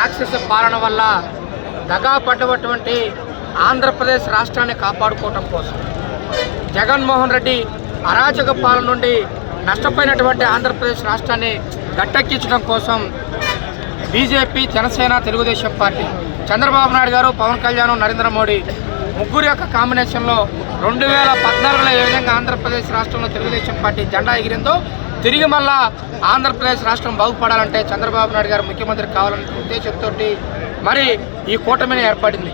రాక్షస పాలన వల్ల దగా పడ్డటువంటి ఆంధ్రప్రదేశ్ రాష్ట్రాన్ని కాపాడుకోవటం కోసం జగన్మోహన్ రెడ్డి అరాచక పాలన నుండి నష్టపోయినటువంటి ఆంధ్రప్రదేశ్ రాష్ట్రాన్ని గట్టెక్కించడం కోసం బీజేపీ జనసేన తెలుగుదేశం పార్టీ చంద్రబాబు నాయుడు గారు పవన్ కళ్యాణ్ నరేంద్ర మోడీ ముగ్గురు యొక్క కాంబినేషన్లో రెండు వేల పద్నాలుగులో ఏ విధంగా ఆంధ్రప్రదేశ్ రాష్ట్రంలో తెలుగుదేశం పార్టీ జెండా ఎగిరిందో తిరిగి మళ్ళా ఆంధ్రప్రదేశ్ రాష్ట్రం బాగుపడాలంటే చంద్రబాబు నాయుడు గారు ముఖ్యమంత్రి కావాలనే ఉద్దేశంతో మరి ఈ కూటమిని ఏర్పడింది.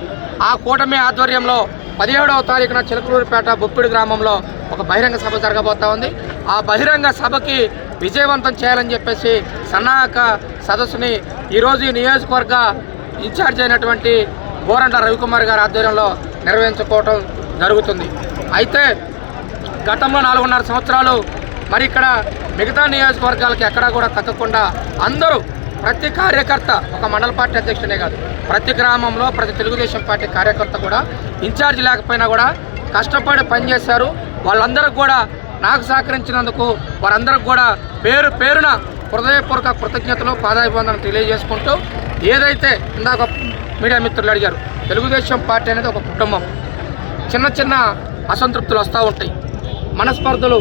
ఆ కూటమి ఆధ్వర్యంలో పదిహేడవ తారీఖున చిలకలూరుపేట బొప్పిడి గ్రామంలో ఒక బహిరంగ సభ జరగబోతా ఉంది. ఆ బహిరంగ సభకి విజయవంతం చేయాలని చెప్పేసి సన్నాహక సదస్సుని ఈరోజు ఈ నియోజకవర్గ ఇన్ఛార్జ్ అయినటువంటి గోరంట రవికుమార్ గారి ఆధ్వర్యంలో నిర్వహించుకోవటం జరుగుతుంది. అయితే గతంలో నాలుగున్నర సంవత్సరాలు మరి ఇక్కడ మిగతా నియోజకవర్గాలకి ఎక్కడా కూడా తగ్గకుండా అందరూ ప్రతి కార్యకర్త ఒక మండల పార్టీ అధ్యక్షుడే కాదు ప్రతి గ్రామంలో ప్రతి తెలుగుదేశం పార్టీ కార్యకర్త కూడా ఇన్ఛార్జ్ లేకపోయినా కూడా కష్టపడి పనిచేశారు. వాళ్ళందరికీ కూడా నాకు సహకరించినందుకు వారందరికి కూడా పేరు పేరున హృదయపూర్వక కృతజ్ఞతలు పాదాభివందనం తెలియజేసుకుంటూ ఏదైతే ఇందాక మీడియా మిత్రులు అడిగారు తెలుగుదేశం పార్టీ అనేది ఒక కుటుంబం. చిన్న చిన్న అసంతృప్తులు వస్తూ ఉంటాయి. మనస్పర్ధలు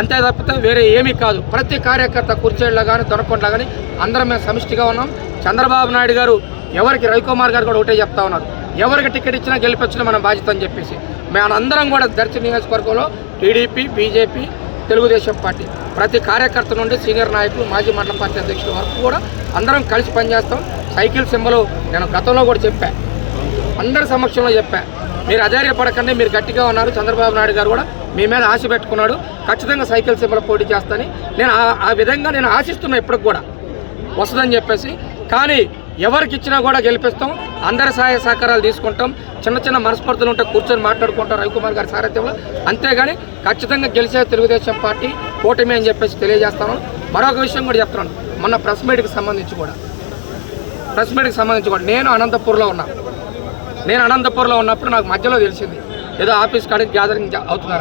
అంతే తప్పితే వేరే ఏమీ కాదు. ప్రతి కార్యకర్త కుర్చేళ్ళ కానీ దొరకొండలా కానీ అందరం మేము సమిష్టిగా ఉన్నాం. చంద్రబాబు నాయుడు గారు ఎవరికి రవికుమార్ గారు కూడా ఒకటే చెప్తా ఉన్నారు. ఎవరికి టికెట్ ఇచ్చినా గెలిపించడం మన బాధ్యత అని చెప్పేసి. మేము అందరం కూడా దర్శి నియోజకవర్గంలో టీడీపీ బీజేపీ తెలుగుదేశం పార్టీ ప్రతి కార్యకర్త నుండి సీనియర్ నాయకులు మాజీ మండల పార్టీ అధ్యక్షుల వరకు కూడా అందరం కలిసి పనిచేస్తాం. సైకిల్ సింబలు నేను గతంలో కూడా చెప్పా. అందరి సమక్షంలో చెప్పా. మీరు అధైర్యపడకండి మీరు గట్టిగా ఉన్నారు. చంద్రబాబు నాయుడు గారు కూడా మీ మీద ఆశ పెట్టుకున్నాడు. ఖచ్చితంగా సైకిల్ సింబల్ పోటీ చేస్తాని నేను ఆ- ఆ విధంగా నేను ఆశిస్తున్నా ఇప్పటికి కూడా. వస్తుందని చెప్పేసి. కానీ ఎవరికి ఇచ్చినా కూడా గెలిపిస్తాం. అందరి సహాయ సహకారాలు తీసుకుంటాం. చిన్న చిన్న మనస్పర్ధలు ఉంటే కూర్చొని మాట్లాడుకుంటాం రవికుమార్ గారి సారథ్యంలో. అంతేగాని ఖచ్చితంగా గెలిచే తెలుగుదేశం పార్టీ కూటమి అని చెప్పేసి తెలియజేస్తాను. మరొక విషయం కూడా చెప్తున్నాను. మొన్న ప్రెస్ మీట్కి సంబంధించి కూడా. ప్రెస్ మీట్కి సంబంధించి కూడా. నేను అనంతపూర్లో ఉన్నా. నేను అనంతపూర్లో ఉన్నప్పుడు నాకు మధ్యలో తెలిసింది ఏదో ఆఫీస్ కాడికి గ్యాదరింగ్ అవుతున్నారు